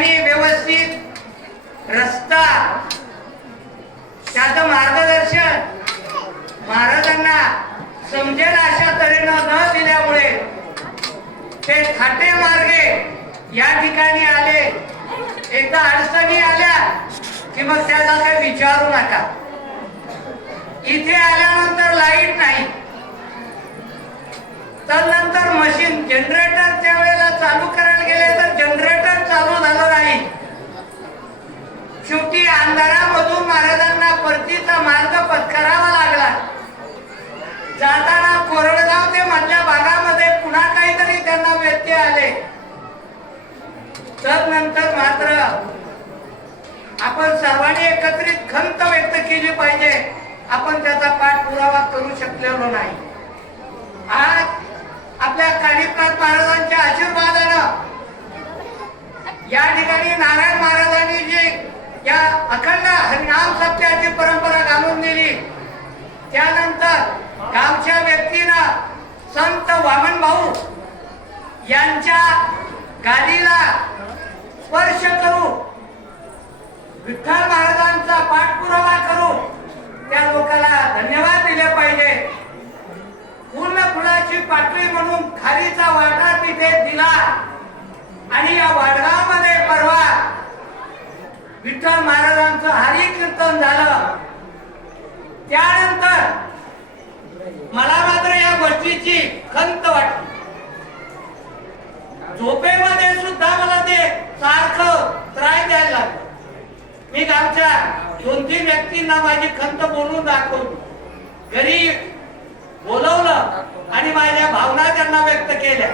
ठिकाणी व्यवस्थित रस्ता, त्याचं मार्गदर्शन महाराजांना समजेल अशा तऱ्हेनं न दिल्यामुळे ते खाटे मार्गे या ठिकाणी आले. एकदा अडचणी आल्या की मग त्याला काही विचारू नका. इथे आल्यानंतर लाईट नाही, तर नंतर मशीन जनरेटर त्यावेळेला चालू करायला गेले तर जनरेटर चालू झालं नाही. शेवटी अंधारामधून महाराजांना परतीचा मार्ग पत्करावा लागला. जाताना कोरडगाव ते मधल्या भागामध्ये पुन्हा काहीतरी त्यांना व्यत्यय आले. तदनंतर मात्र आपण सर्वांनी एकत्रित खंत व्यक्त केली पाहिजे. आपण त्याचा पाठपुरावा करू शकलेलो नाही. आज आपल्या कानिफनाथ महाराजांच्या आशीर्वादानं या ठिकाणी नारायण महाराजांनी जी या अखंड हरिनाम सप्त्याची परंपरा घालून दिली, त्यानंतर गावच्या व्यक्तीनं संत वामन भाऊ यांच्या गादीला स्पर्श करू, विठ्ठल महाराजांचा पाठपुरावा करू, त्या लोकांना धन्यवाद दिले पाहिजे. पूर्ण फुलाची पाटली म्हणून खारीचा वाटा तिथे दिला आणि या वाडगावमध्ये परवा विठ्ठल महाराजांचं हरी कीर्तन झालं. त्यानंतर मला मात्र या गोष्टीची खंत वाटली. झोपेमध्ये सुद्धा मला ते सारखं त्रास द्यायला लागलं. मी गावच्या 2-3 व्यक्तींना माझी खंत बोलून दाखवली, घरी बोलवलं आणि माझ्या भावना त्यांना व्यक्त केल्या.